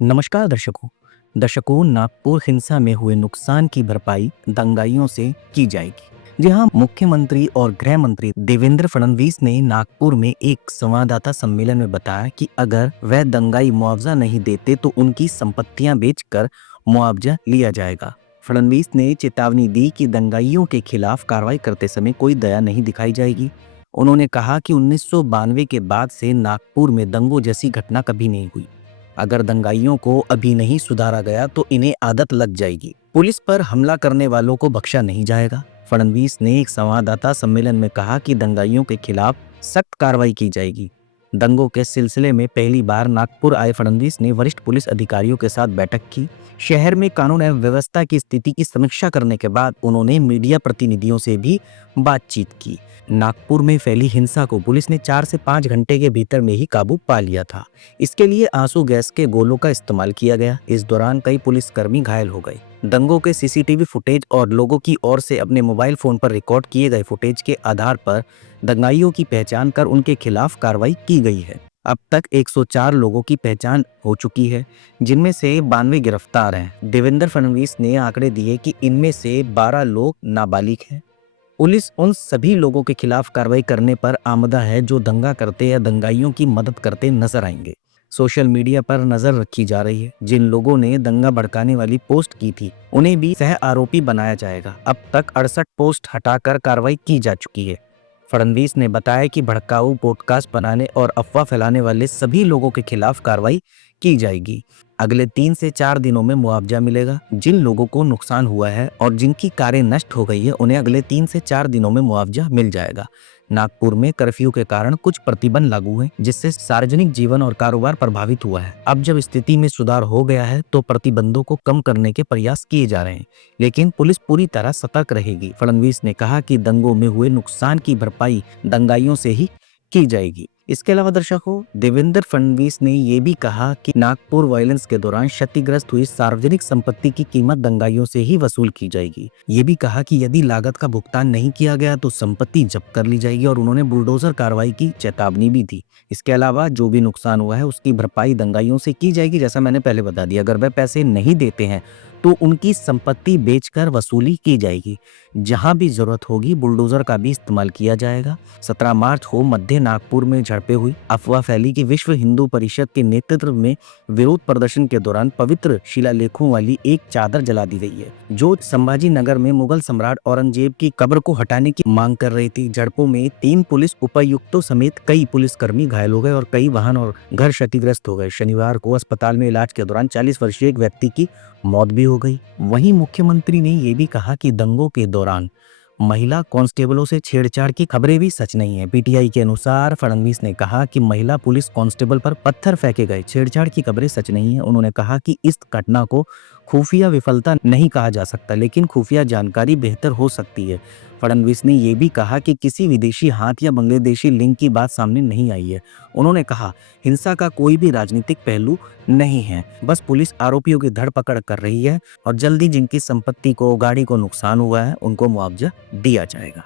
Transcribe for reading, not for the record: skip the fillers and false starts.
नमस्कार दर्शकों। नागपुर हिंसा में हुए नुकसान की भरपाई दंगाइयों से की जाएगी। जी हाँ, मुख्यमंत्री और गृह मंत्री देवेंद्र फडणवीस ने नागपुर में एक संवाददाता सम्मेलन में बताया कि अगर वह दंगाई मुआवजा नहीं देते तो उनकी संपत्तियां बेचकर मुआवजा लिया जाएगा। फडणवीस ने चेतावनी दी कि दंगाइयों के खिलाफ कार्रवाई करते समय कोई दया नहीं दिखाई जाएगी। उन्होंने कहा कि 1992 के बाद से नागपुर में दंगों जैसी घटना कभी नहीं हुई। अगर दंगाइयों को अभी नहीं सुधारा गया तो इन्हें आदत लग जाएगी। पुलिस पर हमला करने वालों को बख्शा नहीं जाएगा। फडणवीस ने एक संवाददाता सम्मेलन में कहा कि दंगाइयों के खिलाफ सख्त कार्रवाई की जाएगी। दंगों के सिलसिले में पहली बार नागपुर आए फडणवीस ने वरिष्ठ पुलिस अधिकारियों के साथ बैठक की। शहर में कानून एवं व्यवस्था की स्थिति की समीक्षा करने के बाद उन्होंने मीडिया प्रतिनिधियों से भी बातचीत की। नागपुर में फैली हिंसा को पुलिस ने 4 से 5 घंटे के भीतर में ही काबू पा लिया था। इसके लिए आंसू गैस के गोलों का इस्तेमाल किया गया। इस दौरान कई पुलिसकर्मी घायल हो गए। दंगों के सीसीटीवी फुटेज और लोगों की ओर से अपने मोबाइल फोन पर रिकॉर्ड किए गए फुटेज के आधार पर दंगाइयों की पहचान कर उनके खिलाफ कार्रवाई की गई है। अब तक 104 लोगों की पहचान हो चुकी है, जिनमें से 92 गिरफ्तार हैं। देवेंद्र फडणवीस ने आंकड़े दिए कि इनमें से 12 लोग नाबालिग हैं। पुलिस उन सभी लोगों के खिलाफ कार्रवाई करने पर आमदा है जो दंगा करते या दंगाइयों की मदद करते नजर आएंगे। सोशल मीडिया पर नजर रखी जा रही है। जिन लोगों ने दंगा भड़काने वाली पोस्ट की थी उन्हें भी सह आरोपी बनाया जाएगा। अब तक 68 पोस्ट हटाकर कार्रवाई की जा चुकी है। फडणवीस ने बताया कि भड़काऊ पॉडकास्ट बनाने और अफवाह फैलाने वाले सभी लोगों के खिलाफ कार्रवाई की जाएगी। अगले 3 से 4 दिनों में मुआवजा मिलेगा। जिन लोगों को नुकसान हुआ है और जिनकी कारें नष्ट हो गई है उन्हें अगले 3 से 4 दिनों में मुआवजा मिल जाएगा। नागपुर में कर्फ्यू के कारण कुछ प्रतिबंध लागू हुए, जिससे सार्वजनिक जीवन और कारोबार प्रभावित हुआ है। अब जब स्थिति में सुधार हो गया है तो प्रतिबंधों को कम करने के प्रयास किए जा रहे हैं, लेकिन पुलिस पूरी तरह सतर्क रहेगी। फडणवीस ने कहा कि दंगों में हुए नुकसान की भरपाई दंगाइयों से ही की जाएगी। इसके अलावा दर्शकों, देवेंद्र फडणवीस ने ये भी कहा कि नागपुर वायलेंस के दौरान क्षतिग्रस्त हुई सार्वजनिक संपत्ति की कीमत दंगाइयों से ही वसूल की जाएगी। ये भी कहा कि यदि लागत का भुगतान नहीं किया गया तो संपत्ति जब्त कर ली जाएगी और उन्होंने बुलडोजर कार्रवाई की चेतावनी भी दी। इसके अलावा जो भी नुकसान हुआ है उसकी भरपाई दंगाइयों से की जाएगी। जैसा मैंने पहले बता दिया, अगर वह पैसे नहीं देते हैं तो उनकी संपत्ति बेचकर वसूली की जाएगी। जहां भी जरूरत होगी बुलडोजर का भी इस्तेमाल किया जाएगा। 17 मार्च को मध्य नागपुर में झड़पें हुई। अफवाह फैली कि विश्व हिंदू परिषद के नेतृत्व में विरोध प्रदर्शन के दौरान पवित्र शिलालेखों वाली एक चादर जला दी गई है जो संभाजी नगर में मुगल सम्राट औरंगजेब की कब्र को हटाने की मांग कर रही थी। झड़पों में 3 पुलिस उपायुक्तों समेत कई पुलिसकर्मी घायल हो गए और कई वाहन और घर क्षतिग्रस्त हो गए। शनिवार को अस्पताल में इलाज के दौरान 40 वर्षीय एक व्यक्ति की मौत भी हो गई। वहीं मुख्यमंत्री ने यह भी कहा कि दंगों के दौरान महिला कांस्टेबलों से छेड़छाड़ की खबरें भी सच नहीं है। पीटीआई के अनुसार फडणवीस ने कहा कि महिला पुलिस कांस्टेबल पर पत्थर फेंके गए, छेड़छाड़ की खबरें सच नहीं है। उन्होंने कहा कि इस घटना को खुफिया विफलता नहीं कहा जा सकता, लेकिन खुफिया जानकारी बेहतर हो सकती है। फडणवीस ने यह भी कहा कि किसी विदेशी हाथ या बांग्लादेशी लिंक की बात सामने नहीं आई है। उन्होंने कहा हिंसा का कोई भी राजनीतिक पहलू नहीं है, बस पुलिस आरोपियों की धरपकड़ कर रही है और जल्दी जिनकी संपत्ति को, गाड़ी को नुकसान हुआ है उनको मुआवजा दिया जाएगा।